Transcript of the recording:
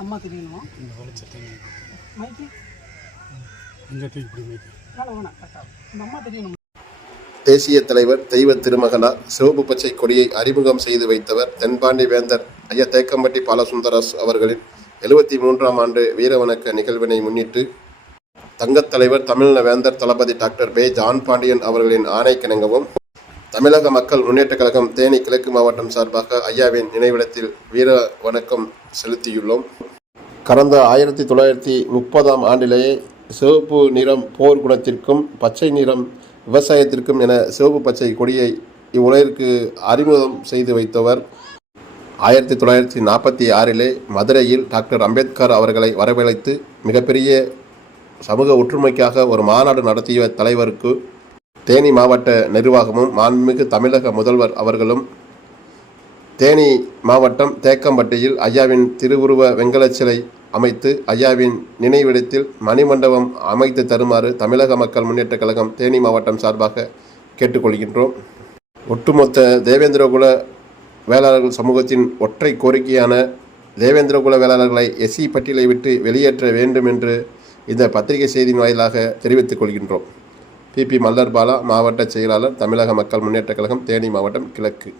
அம்மா தெரியணுமா இந்த வெளிச்சத்தை மைக்கு இங்கே இப்படி மைக்கு வேணாம் இந்த அம்மா தெரியணும். தேசிய தலைவர் தெய்வ திருமகனார் சிவப்பு பச்சை கொடியை அறிமுகம் செய்து வைத்தவர் தென்பாண்டி வேந்தர் ஐயா தேக்கம்பட்டி பாலசுந்தரஸ் அவர்களின் 73ஆம் ஆண்டு வீரவணக்க நிகழ்வினை முன்னிட்டு தங்கத் தலைவர் தமிழின வேந்தர் தளபதி டாக்டர் பே ஜான் பாண்டியன் அவர்களின் ஆணைக்கிணங்கவும் தமிழக மக்கள் முன்னேற்றக் கழகம் தேனி கிழக்கு மாவட்டம் சார்பாக ஐயாவின் நினைவிடத்தில் வீர வணக்கம் செலுத்தியுள்ளோம். கடந்த 1930ஆம் ஆண்டிலேயே சிவப்பு நிறம் போர் குணத்திற்கும் பச்சை நிறம் விவசாயத்திற்கும் என சிவப்பு பச்சை கொடியை இவ்வுலகிற்கு அறிமுகம் செய்து வைத்தவர். 1946 மதுரையில் டாக்டர் அம்பேத்கர் அவர்களை வரவழைத்து மிகப்பெரிய சமூக ஒற்றுமைக்காக ஒரு மாநாடு நடத்திய தலைவருக்கு தேனி மாவட்ட நிர்வாகமும் மாண்புமிகு தமிழக முதல்வர் அவர்களும் தேனி மாவட்டம் தேக்கம்பட்டியில் ஐயாவின் திருவுருவ வெங்கலச் சிலை அமைத்து ஐயாவின் நினைவிடத்தில் மணிமண்டபம் அமைத்து தருமாறு தமிழக மக்கள் முன்னேற்றக் கழகம் தேனி மாவட்டம் சார்பாக கேட்டுக்கொள்கின்றோம். ஒட்டுமொத்த தேவேந்திரகுல வேளாளர்கள் சமூகத்தின் ஒற்றை கோரிக்கையான தேவேந்திரகுல வேளாளர்களை எஸ்சி பட்டியலை விட்டு வெளியேற்ற வேண்டும் என்று இந்த பத்திரிகை செய்தியின் வாயிலாக தெரிவித்துக் கொள்கின்றோம். பிபி மல்லர் பாலா, மாவட்ட செயலாளர், தமிழக மக்கள் முன்னேற்றக் கழகம், தேனி மாவட்டம் கிழக்கு.